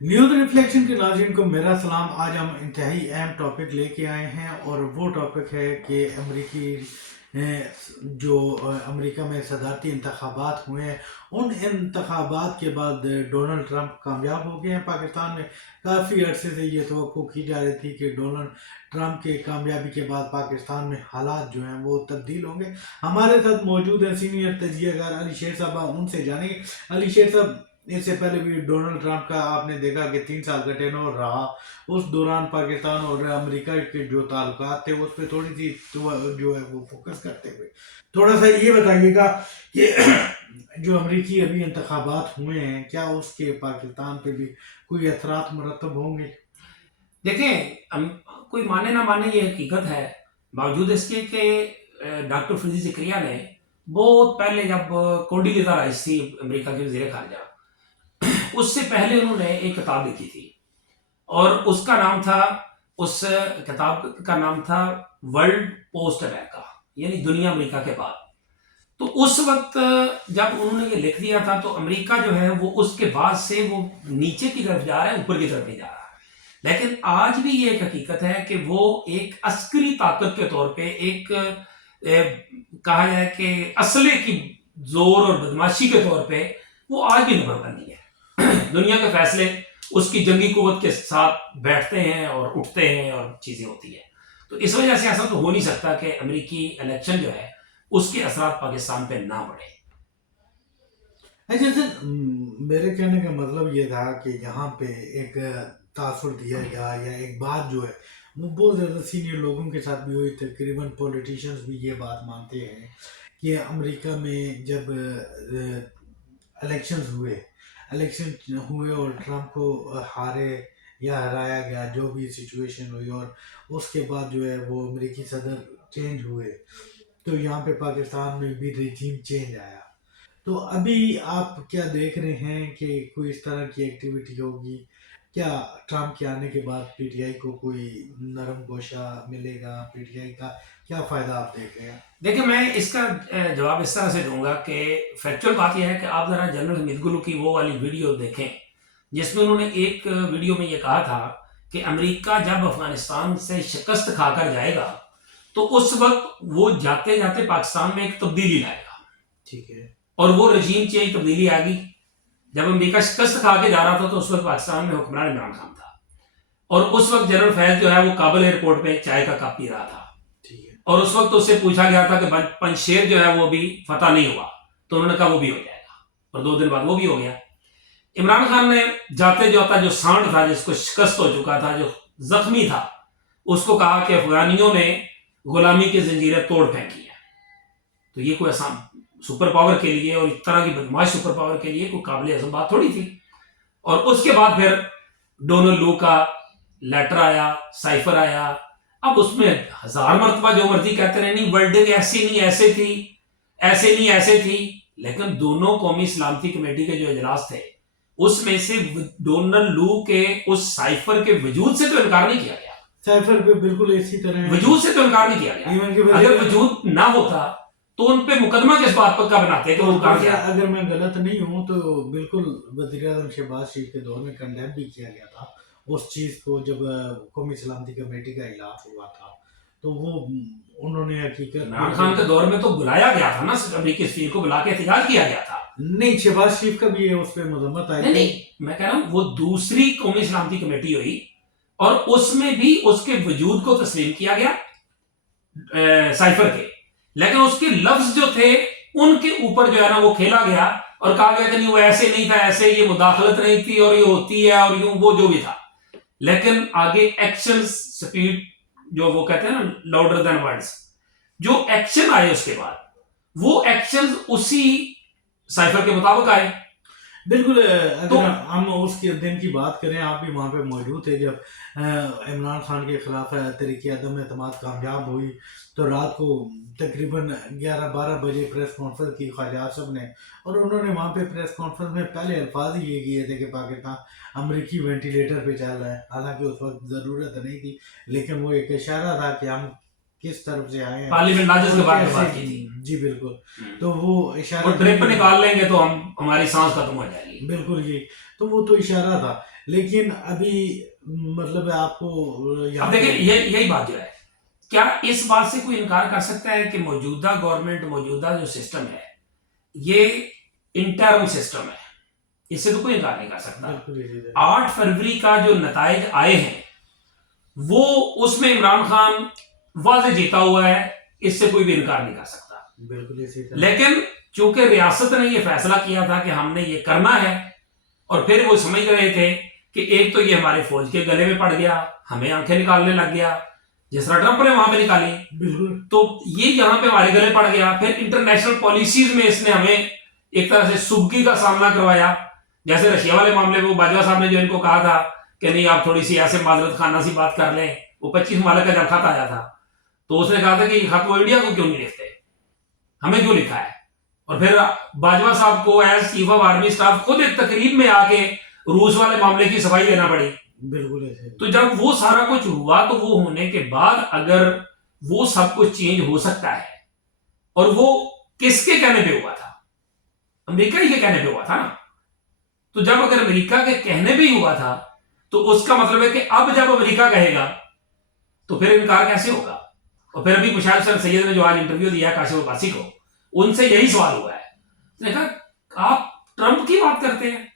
News reflection के नाज़रीन को मेरा सलाम। आज हम इंतहाई अहम टॉपिक लेके आए हैं और वो टॉपिक है कि अमेरिका में सदारती इंतखाबात हुए हैं। उन इंतखाबात के बाद डोनाल्ड ट्रंप कामयाब हो गए हैं। पाकिस्तान में काफ़ी अरसे से ये तवक्को की जा रही थी कि डोनाल्ड ट्रंप के कामयाबी के बाद पाकिस्तान में हालात जो हैं वो तब्दील होंगे। हमारे साथ मौजूद हैं सीनियर तजियाकार अली शेर साहब, उनसे जानेंगे। अली शेर साहब, इससे पहले भी डोनाल्ड ट्रंप का आपने देखा कि 3 साल का टेन्योर रहा। उस दौरान पाकिस्तान और अमेरिका के जो ताल्लुकात थे उस पर थोड़ी सी जो है वो फोकस करते हुए थोड़ा सा ये बताइएगा कि जो अमेरिकी अभी इंतखाबात हुए हैं, क्या उसके पाकिस्तान पे भी कोई असरात मुरतब होंगे? देखें, कोई माने ना माने ये हकीकत है। बावजूद इसके कि डॉक्टर फरीदी ज़करिया ने बहुत पहले, जब कोंडीलिसा राइस थी अमेरिका की वज़ीर ख़ारजा, उससे पहले उन्होंने एक किताब लिखी थी और उसका नाम था, उस किताब का नाम था वर्ल्ड पोस्ट अमेरिका, यानी दुनिया अमेरिका के बाद। तो उस वक्त जब उन्होंने ये लिख दिया था तो अमेरिका जो है वो उसके बाद से वो नीचे की तरफ जा रहा है, ऊपर की तरफ नहीं जा रहा। लेकिन आज भी ये एक हकीकत है कि वो एक अस्करी ताकत के तौर पे एक कहा जाए कि असले की जोर और बदमाशी के तौर पे वो आज भी नंबर वन नहीं है। दुनिया के फैसले उसकी जंगी कुव्वत के साथ बैठते हैं और उठते हैं और चीजें होती है। तो इस वजह से ऐसा तो हो नहीं सकता कि अमेरिकी इलेक्शन जो है उसके असरात पाकिस्तान पे ना पड़े। जैसे मेरे कहने का मतलब ये था कि यहाँ पे एक तासुर दिया गया या एक बात जो है वो बहुत ज़्यादा सीनियर लोगों के साथ भी हुई। तकरीबन पॉलिटिशियंस भी ये बात मानते हैं कि अमेरिका में जब इलेक्शन हुए और ट्रंप को हारे या हराया गया, जो भी सिचुएशन हुई, और उसके बाद जो है वो अमेरिकी सदर चेंज हुए, तो यहाँ पे पाकिस्तान में भी रिजीम चेंज आया। तो अभी आप क्या देख रहे हैं कि कोई इस तरह की एक्टिविटी होगी क्या? ट्रम्प के आने के बाद पीटीआई को कोई नरम गोशा मिलेगा? पीटीआई का क्या फ़ायदा आप देख रहे हैं? देखिए, मैं इसका जवाब इस तरह से दूंगा कि फैक्चुअल बात यह है कि आप जरा जनरल मिदगुलू की वो वाली वीडियो देखें जिसमें उन्होंने एक वीडियो में ये कहा था कि अमेरिका जब अफगानिस्तान से शिकस्त खाकर जाएगा तो उस वक्त वो जाते जाते पाकिस्तान में एक तब्दीली लाएगा। ठीक है। और वो रजीम चेंज तब्दीली आ गई। जब अमेरिका शिकस्त खा के जा रहा था तो उस वक्त पाकिस्तान में हुक्मरान इमरान खान था और उस वक्त जनरल फैज जो है वो काबुल एयरपोर्ट पे चाय का कप पी रहा था। ठीक है। और उस वक्त उससे पूछा गया था कि पंजशेर जो है वो भी फतह नहीं हुआ, तो उन्होंने कहा वो भी हो जाएगा और 2 दिन बाद वो भी हो गया। इमरान खान ने जाते जाता जो सांड था, जिसको शिकस्त हो चुका था, जो जख्मी था, उसको कहा कि अफगानियों ने गुलामी की जंजीरें तोड़ फेंकी है। तो ये कोई आसान सुपर पावर के लिए और इस तरह की बदमाश सुपर पावर के लिए कोई काबिल अज़म बात थोड़ी थी। और उसके बाद फिर डोनाल्ड लू का लेटर आया, साइफर आया। अब उसमें हजार मरतबा जो मर्जी कहते रहे, नहीं वर्ल्ड ऐसी नहीं ऐसे थी, ऐसे नहीं ऐसे थी। लेकिन दोनों कौमी सलामती कमेटी के जो इजलास थे उसमें से डोनाल्ड लू के उस साइफर के वजूद से तो इनकार नहीं किया गया। साइफर पे बिल्कुल इसी तरह वजूद से तो इनकार नहीं किया गया। अगर वजूद ना होता तो उन पे मुकदमा किस बात पर का बनाते कि वो कहा गया। अगर मैं गलत नहीं हूँ तो बिल्कुल वज़ीर आज़म शहबाज शरीफ के दौर में कंडेम भी किया गया था उस चीज़ को, जब कौमी सलामती कमेटी का इजलास हुआ था तो वो उन्होंने हकीकत इमरान खान के दौर में तो बुलाया गया था ना, अमेरिकी सफीर को बुला के एहतजाज किया गया था। नहीं, शहबाज शरीफ का भी है उस पर मजम्मत आई। नहीं, मैं कह रहा हूँ वो दूसरी कौमी सलामती कमेटी हुई और उसमें भी उसके वजूद को तस्लीम किया गया साइफर के, लेकिन उसके लफ्ज जो थे उनके ऊपर जो है ना वो खेला गया और कहा गया कि नहीं वो ऐसे नहीं था, ऐसे ये मुदाखलत नहीं थी और ये होती है और यूं वो जो भी था। लेकिन आगे एक्शन स्पीड जो वो कहते हैं ना, लाउडर देन वर्ड्स, जो एक्शन आए उसके बाद वो एक्शन उसी साइफर के मुताबिक आए। बिल्कुल। अगर हम उसके दिन की बात करें, आप भी वहाँ पे मौजूद थे जब इमरान खान के खिलाफ तहरीक अदम एतमाद कामयाब हुई, तो रात को तकरीबन 11-12 बजे प्रेस कॉन्फ्रेंस की ख्वाजा आसफ ने, और उन्होंने वहाँ पे प्रेस कॉन्फ्रेंस में पहले अल्फाज ही ये किए थे कि पाकिस्तान अमरीकी वेंटिलेटर पे चल रहा है। हालांकि उस वक्त ज़रूरत नहीं थी, लेकिन वो एक इशारा था कि हम किस तरफ से आए हैं। पार्लियामेंट लाजस के बारे में बात की थी। जी बिल्कुल। तो वो इशारा ड्रिप निकाल लेंगे तो हम हमारी सांस खत्म हो जाएगी। बिल्कुल जी। तो वो तो इशारा था, लेकिन अभी मतलब आपको अब यहाँ देखिए पे यही बात जो है, क्या इस बात से कोई इनकार कर सकता है कि मौजूदा गवर्नमेंट, मौजूदा जो सिस्टम है, ये इंटर्म सिस्टम है, इससे तो कोई इनकार नहीं कर सकता। बिल्कुल इसी 8 फरवरी का जो नताइज आए हैं वो, उसमें इमरान खान वाजे जीता हुआ है, इससे कोई भी इनकार नहीं कर सकता। बिल्कुल इसी तरह। लेकिन चूंकि रियासत ने ये फैसला किया था कि हमने ये करना है, और फिर वो समझ रहे थे कि एक तो ये हमारे फौज के गले में पड़ गया, हमें आंखें निकालने लग गया, जिस तरह ट्रंप ने वहां पे निकाली, बिल्कुल तो ये यहाँ पे हमारे गले पड़ गया। फिर इंटरनेशनल पॉलिसीज में इसने हमें एक तरह से सुबकी का सामना करवाया। जैसे रशिया वाले मामले में वो बाजवा साहब ने जो इनको कहा था कि नहीं आप थोड़ी सी ऐसे माजरत खाना सी बात कर लें, वो 25 ममालिक का जब खत आया था तो उसने कहा था कि ये खत वो इंडिया को क्यों नहीं लिखते, हमें क्यों लिखा है। और फिर बाजवा साहब को as chief of army staff खुद एक तकरीब में आके रूस वाले मामले की सफाई देना पड़ी। बिल्कुल ऐसे। तो जब वो सारा कुछ हुआ, तो वो होने के बाद अगर वो सब कुछ चेंज हो सकता है, और वो किसके कहने पे हुआ था, अमेरिका ही के कहने पे हुआ था ना। तो जब अगर अमेरिका के कहने पे ही हुआ था, तो उसका मतलब है कि अब जब अमेरिका कहेगा तो फिर इनकार कैसे होगा। और फिर अभी मुशाहिद हुसैन सैयद ने जो आज इंटरव्यू दिया काशिफ अब्बासी को, उनसे यही सवाल हुआ है। उसने कहा आप ट्रंप की बात करते हैं,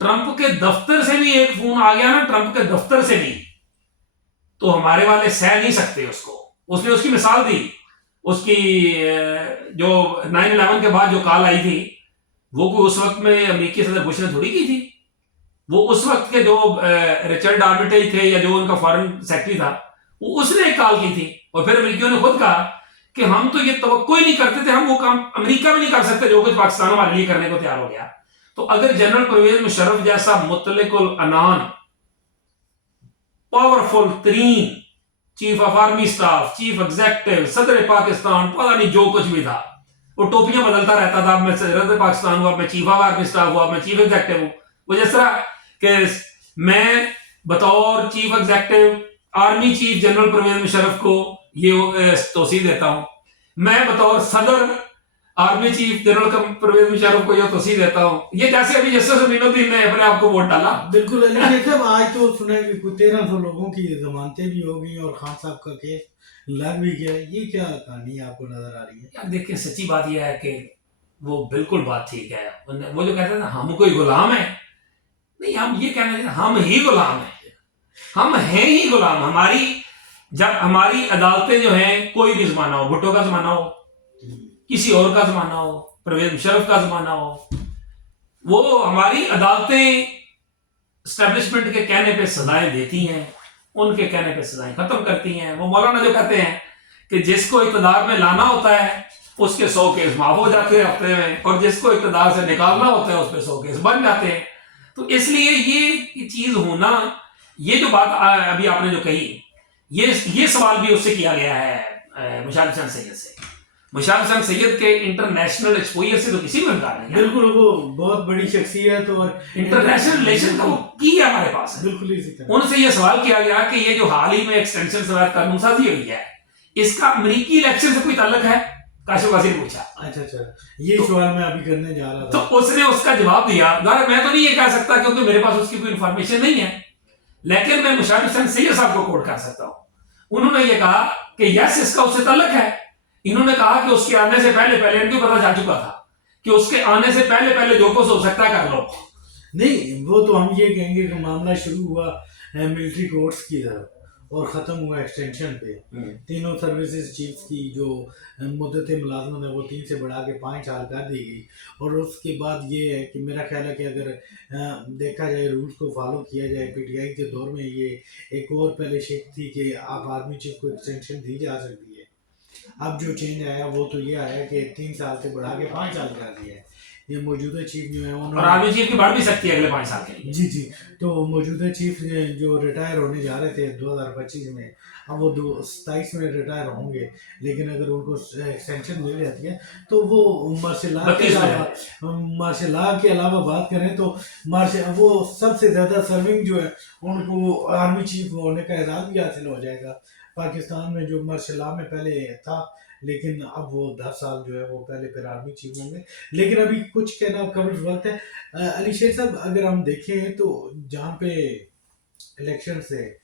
ट्रंप के दफ्तर से भी एक फोन आ गया ना, ट्रंप के दफ्तर से भी, तो हमारे वाले सह नहीं सकते उसको। उसने उसकी मिसाल दी, उसकी जो 9/11 के बाद जो कॉल आई थी, वो कोई उस वक्त में अमेरिकी सदर बुश ने थोड़ी की थी, वो उस वक्त के जो रिचर्ड आर्मिटेज थे या जो उनका फॉरेन सेक्रेटरी था, वो उसने एक कॉल की थी। और फिर अमेरिकियों ने खुद कहा कि हम तो ये तवक्को ही नहीं करते थे, हम वो काम अमेरिका में नहीं कर सकते जो कुछ पाकिस्तान हमारे लिए करने को तैयार हो गया। तो अगर जनरल परवेज मुशर्रफ जैसा मुतलिकुल अनान, पावरफुल तरीन chief of army staff, chief executive, सदर पाकिस्तान, पता नहीं जो कुछ भी था, वो टोपियां बदलता रहता था, अब मैं सदर पाकिस्तान हूं, अब मैं चीफ ऑफ आर्मी स्टाफ हूं, अब मैं चीफ एग्जेक्टिव हूं। वो जिस तरह कि मैं बतौर chief executive army chief general Parvez Musharraf को ये तोसी देता हूं, मैं बतौर सदर army chief general Parvez Musharraf को ये तोसी देता हूं। ये जैसे अभी जस्टिस अमीनुद्दीन ने अपने आप को वोट डाला। बिल्कुल अली शेख साहब, आज तो सुना है कि कुछ 1300 लोगों की जमानतें भी हो गई और खान साहब का केस लग भी गया। ये क्या कहानी आपको नजर आ रही है? यार देखिए, सच्ची बात यह है कि वो बिल्कुल बात ठीक है। वो जो कहते हैं ना हम कोई गुलाम है, नहीं, हम ये कहना चाहिए हम ही गुलाम है, हम हैं ही गुलाम। हमारी जब हमारी अदालतें जो हैं, कोई भी जमाना हो, भुट्टो का जमाना हो, किसी और का जमाना हो, परवेज मुशर्रफ का जमाना हो, वो हमारी अदालतें स्टैब्लिशमेंट के कहने पे सजाएं देती हैं, उनके कहने पे सजाएं खत्म करती हैं। वो मौलाना जो कहते हैं कि जिसको इक़्तिदार में लाना होता है उसके 100 केस माफ हो जाते हैं हफ्ते में, और जिसको इक़्तिदार से निकालना होता है उस पर 100 केस बन जाते हैं। तो इसलिए ये चीज होना, ये जो बात अभी आपने जो कही, ये सवाल भी उससे किया गया है मुशाहिद हुसैन सैयद से। मुशाहिद हुसैन सैयद के इंटरनेशनल एक्सपोजर से तो किसी में इनकार नहीं है। बिल्कुल, वो बहुत बड़ी शख्सियत और इंटरनेशनल रिलेशन का वो की है हमारे पास है। बिल्कुल इसी तरह। उनसे ये सवाल किया गया कि ये जो हाल ही में एक्सटेंशन सवाल कानून साजी हुई है, इसका अमेरिकी इलेक्शन से कोई ताल्लुक है? काशिफ अब्बासी ने पूछा। अच्छा, ये सवाल मैं अभी करने जा रहा था। तो उसने उसका जवाब दिया, मैं तो नहीं ये कह सकता क्योंकि मेरे पास उसकी कोई इंफॉर्मेशन नहीं है, लेकिन मैं मुशाहिद हुसैन सैयद साहब को कोट कर सकता हूं। उन्होंने ये कहा कि यस, इसका उससे ताल्लुक है। इन्होंने कहा कि उसके आने से पहले इनको पता चल चुका था कि उसके आने से पहले जो कुछ हो सकता है कर लो। नहीं, वो तो हम ये कहेंगे कि मामला शुरू हुआ मिलिट्री कोर्ट्स की तरफ और ख़त्म हुआ एक्सटेंशन पे। तीनों सर्विसेज चीफ की जो मुद्दत मुलाजमत है वो 3 से बढ़ा के 5 साल कर दी गई। और उसके बाद ये है कि मेरा ख्याल है कि अगर देखा जाए, रूल्स को फॉलो किया जाए, पीटीआई के दौर में ये एक और पहले शिक थी कि आप आर्मी चीफ को एक्सटेंशन दी जा सकती है। अब जो चेंज आया वो तो ये आया कि 3 साल से बढ़ा के 5 साल कर दिया है। ये मौजूदा चीफ जो है और आर्मी चीफ की बढ़ भी सकती है अगले 5 साल के लिए। जी। तो मौजूदा चीफ जो रिटायर होने जा रहे थे 2025 में, अब वो 27 में रिटायर होंगे, लेकिन अगर उनको एक्सटेंशन मिल जाती है तो वो मार्शल लॉ के अलावा बात करें तो वो सबसे ज़्यादा सर्विंग जो है उनको आर्मी चीफ होने का एजाज़ भी हासिल हो जाएगा। पाकिस्तान में जो मार्शल लॉ में पहले था लेकिन अब वो 10 साल जो है वो पहले फिर आर्मी चीफ होंगे। लेकिन अभी कुछ कहना कभी वक्त है। अली शेर साहब, अगर हम देखें तो जहाँ पे इलेक्शन से,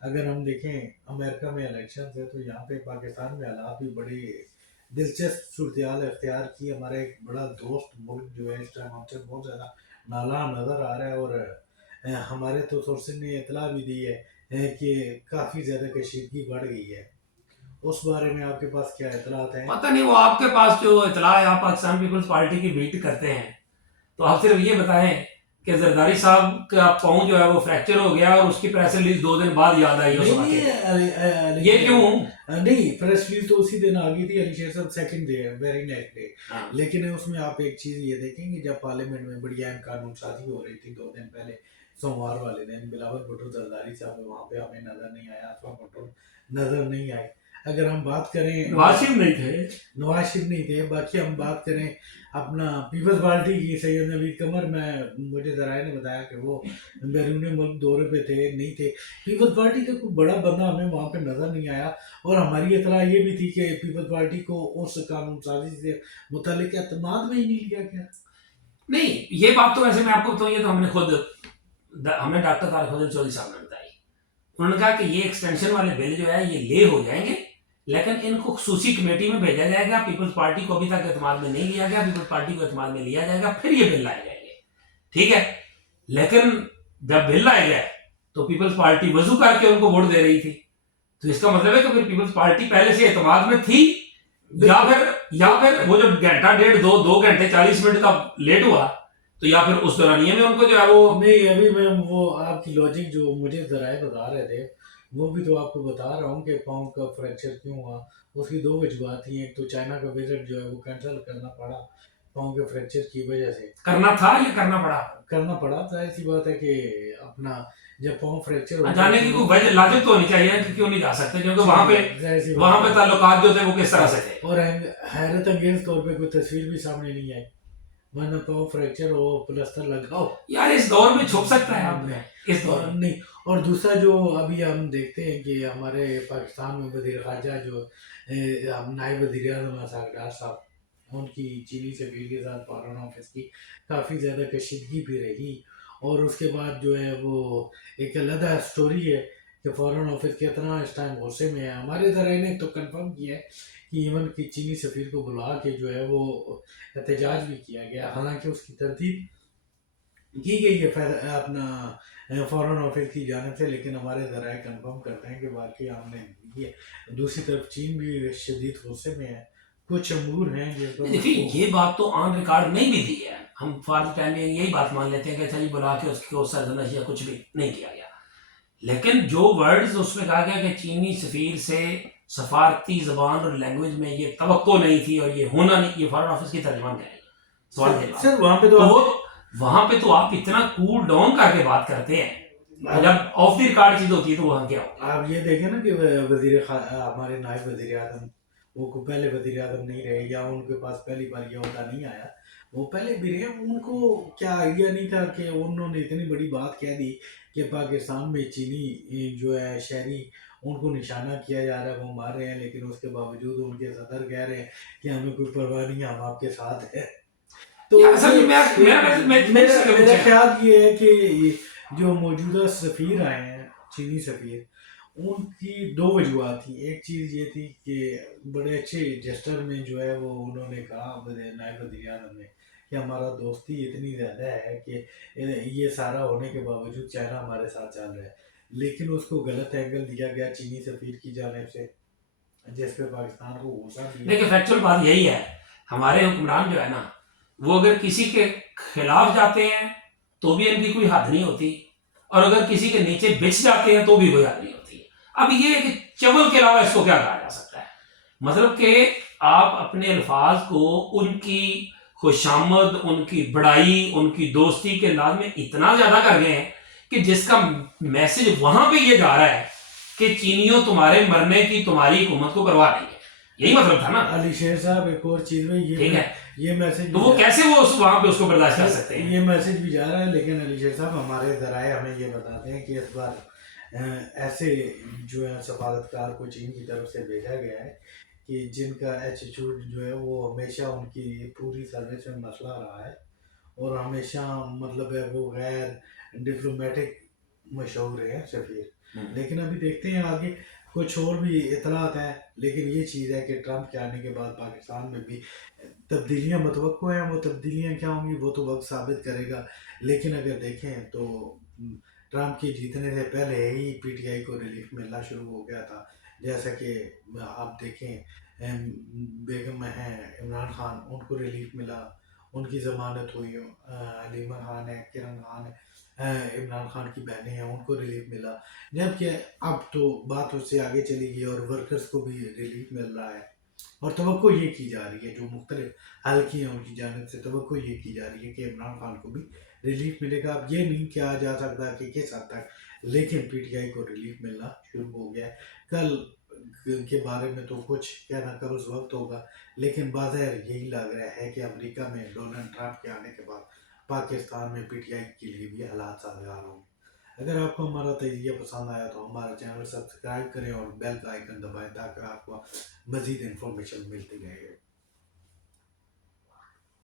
अगर हम देखें अमेरिका में इलेक्शन है, तो यहाँ पे पाकिस्तान में हालात भी बड़ी दिलचस्प सूरत अख्तियार की। हमारा एक बड़ा दोस्त मुल्क जो है इस टाइम हमसे बहुत ज़्यादा नाला नज़र आ रहा है। और हमारे तो सोर्सेज ने इतला भी दी है कि काफ़ी ज़्यादा कशीदगी बढ़ गई है। उस बारे में आपके पास क्या इतलात हैं? पता नहीं वो आपके पास जो इतला है, आप पाकिस्तान पीपल्स पार्टी की बीट करते हैं, तो आप सिर्फ ये बताएं कि जरदारी साहब का पाँव जो है वो फ्रैक्चर हो गया और उसकी प्रेस रिलीज 2 दिन बाद याद आई उस नहीं वाक़े नहीं, की। ये क्यों? नहीं, प्रेस रिलीज तो उसी दिन आ गई थी अली शेर साहब, second day, very next day. हाँ। लेकिन उसमें आप एक चीज़ ये देखेंगे, जब पार्लियामेंट में बड़ी अहम कानून साजी हो रही थी 2 दिन पहले, सोमवार वाले दिन, बिलावल भुट्टो जरदारी साहब वहाँ पे हमें नज़र नहीं आया, आसमा भुट्टो नज़र नहीं आए। अगर हम बात करें, वाशिफ नहीं थे। नवाज शरीफ नहीं थे। बाकी हम बात करें अपना पीपल्स पार्टी की, सैयद नवीद कमर, मुझे जराए ने बताया कि वो बैरून मुल्क दौरे पे थे, नहीं थे। पीपल्स पार्टी का कोई बड़ा बंदा हमें वहाँ पे नज़र नहीं आया। और हमारी इतला ये भी थी कि पीपल्स पार्टी को उस कानून साजी से मुतालिक एतमाद में ही नहीं लिया गया। नहीं, ये बात तो वैसे मैं आपको बताऊँ, ये तो हमने खुद हमें डॉक्टर तारिक फजल चौधरी साहब ने बताई। उन्होंने कहा कि ये एक्सटेंशन वाले बिल जो है ये ले हो जाएंगे, लेकिन इनको खसूसी कमेटी में भेजा जाएगा। पीपल्स पार्टी को अभी तक एतमाद में नहीं लिया गया, पीपल्स पार्टी को एतमाद में लिया जाएगा, फिर ये बिल लाए जाएंगे। ठीक है, लेकिन जब बिल लाए गए तो पीपल्स पार्टी वजू करके उनको वोट दे रही थी। तो इसका मतलब है कि फिर पीपल्स पार्टी पहले से एतमाद में थी, या फिर वो जो घंटा डेढ़ 2 घंटे 40 मिनट का लेट हुआ, तो या फिर उस दौरानिये में उनको जो है वो नहीं, अभी मैं वो आपकी लॉजिक जो मुझे जराए बता रहे थे, वो भी तो आपको बता रहा हूँ कि पाँव का फ्रैक्चर क्यों हुआ। उसकी 2 वजूहत थी। एक तो चाइना का विजिट जो है वो कैंसिल करना पड़ा पाँव के फ्रैक्चर की वजह से। करना था या करना पड़ा? जाहिर सी बात है कि अपना जब पाँव फ्रैक्चर हो जाने की कोई वजह लाजिक तो होनी चाहिए कि क्यों नहीं जा सकते, क्योंकि वहां जाहिर-सी बात पे है। ताल्लुकात जो थे वो किस तरह से थे। और हैरत अंगेज तौर पे कोई तस्वीर भी सामने नहीं आई, वरना पाँव फ्रैक्चर हो, प्लास्टर लगाओ। यार इस दौर में छुप सकता है आपने, इस दौर में नहीं। और दूसरा जो अभी हम देखते हैं कि हमारे पाकिस्तान में वज़ीर ख़ारजा जो नायब वज़ीर आज़म असद डार साहब, उनकी चीनी सफ़ीर के साथ फॉरेन ऑफिस की काफ़ी ज़्यादा कशीदगी भी रही। और उसके बाद जो है वो एक अलग स्टोरी है कि फॉरेन ऑफिस कितना इस टाइम गुस्से में है। हमारे ज़राए ने तो कंफर्म किया है कि इवन की चीनी सफ़ीर को बुला के जो है वो एहतजाज भी किया गया, हालांकि उसकी तरतीब की गई है अपना फॉरेन ऑफिस की जानिब से। लेकिन हमारे ज़राए कंफर्म करते हैं कि वाकई हमने ये। दूसरी तरफ चीन भी शदीद गुस्से में है, कुछ अमूर हैं जिस पर देखिए ये बात तो ऑन रिकॉर्ड नहीं भी दी है, हम फॉर द टाइम यही बात मान लेते हैं कि अच्छा जी बुला के उसको सरजनश या कुछ भी नहीं किया गया। लेकिन जो वर्ड्स उसमें कहा गया कि चीनी सफीर से सफारती जबान और लैंग्वेज में ये तवक्को नहीं थी और ये होना नहीं, ये फॉरेन ऑफिस की तर्जमान करेंगे सवाल के जवाब। सर वहाँ पे तो वहां पे तो आप इतना कूल डाउन करके बात करते हैं, जब ऑफ द रिकॉर्ड चीज होती है तो वहां क्या होगा? आप ये देखें ना कि हमारे नायब वजीर आजम, वो को पहले वजीर आजम नहीं रहे या उनके पास पहली बार ये अहदा नहीं आया, वो पहले भी रहे। उनको क्या आइडिया नहीं था कि उन्होंने इतनी बड़ी बात कह दी कि पाकिस्तान में चीनी जो है शहरी, उनको निशाना किया जा रहा है, वो मार रहे हैं। लेकिन उसके बावजूद उनके सदर कह रहे हैं कि हमें कोई परवाह नहीं है, हम आपके साथ हैं। तो मेरा ख्याल ये है कि जो मौजूदा सफ़ीर आए हैं, चीनी सफ़ीर, उनकी 2 वजूहत थी। एक चीज़ ये थी कि बड़े अच्छे जेस्टर में जो है वो उन्होंने कहा नायब वज़ीर आज़म ने कि हमारा दोस्ती इतनी ज़्यादा है कि ये सारा होने के बावजूद चाइना हमारे साथ चल रहा है। लेकिन उसको गलत एंगल दिया गया चीनी सफ़ीर की जानिब से, जिस पे पाकिस्तान को गुस्सा दिया। देखिए फैक्चुअल बात यही है, हमारे हुक्मरान जो है ना, वो अगर किसी के खिलाफ जाते हैं तो भी इनकी कोई हद नहीं होती, और अगर किसी के नीचे बिछ जाते हैं तो भी कोई हद नहीं होती। अब ये कि चवल के अलावा इसको क्या कहा जा सकता है? मतलब कि आप अपने अल्फाज को उनकी खुशामद, उनकी बड़ाई, उनकी दोस्ती के अंदाज में इतना ज्यादा कर गए हैं कि जिसका मैसेज वहां पे ये जा रहा है कि चीनियों तुम्हारे मरने की तुम्हारी हुकूमत को परवाह नहीं है। यही मतलब था ना अली शेर साहब। एक और चीज में ये मैसेज, तो वो कैसे वो वहां पे उसको बर्दाश्त कर सकते हैं? ये मैसेज भी जा रहा है। लेकिन अली शेर साहब, हमारे ज़राए हमें ये बताते हैं कि इस बार ऐसे जो है सफारतकार को चीन की तरफ से भेजा गया है कि जिनका एटीट्यूड जो है वो हमेशा उनकी पूरी सर्विस में मसला रहा है, और हमेशा मतलब है वो गैर डिप्लोमेटिक मशहूर है सफ़ीर। लेकिन अभी देखते हैं आगे कुछ और भी इतलात हैं, लेकिन ये चीज़ है कि ट्रंप के आने के बाद पाकिस्तान में भी तब्दीलियाँ मुतवक्को हैं। वो तब्दीलियाँ क्या होंगी वो तो वक्त साबित करेगा। लेकिन अगर देखें तो ट्रंप के जीतने से पहले ही पीटीआई को रिलीफ मिलना शुरू हो गया था। जैसा कि आप देखें बेगम हैं इमरान खान, उनको रिलीफ मिला, उनकी ज़मानत हुई। हलीमा खान है, किरण खान है, इमरान खान की बहनें हैं, उनको रिलीफ मिला। जबकि अब तो बात उससे आगे चली गई और वर्कर्स को भी रिलीफ मिल रहा है, और तवक्को ये की जा रही है, जो मुख्तलिफ हल्की हैं उनकी जानिब से तवक्को ये की जा रही है कि इमरान खान को भी रिलीफ मिलेगा। अब ये नहीं कहा जा सकता कि किस हद तक, लेकिन पीटीआई को रिलीफ मिलना शुरू हो गया है। कल के बारे में तो कुछ कहना कर उस वक्त होगा, लेकिन बाज़ाहिर यही लग रहा है कि अमेरिका में डोनाल्ड ट्रंप के आने के बाद पाकिस्तान में पीटीआई के लिए भी हालात साजगार होंगे। अगर आपको हमारा तजज़िया पसंद आया तो हमारा चैनल सब्सक्राइब करें और बेल का आइकन दबाएं ताकि आपको मज़ीद इन्फॉर्मेशन मिलती रहे।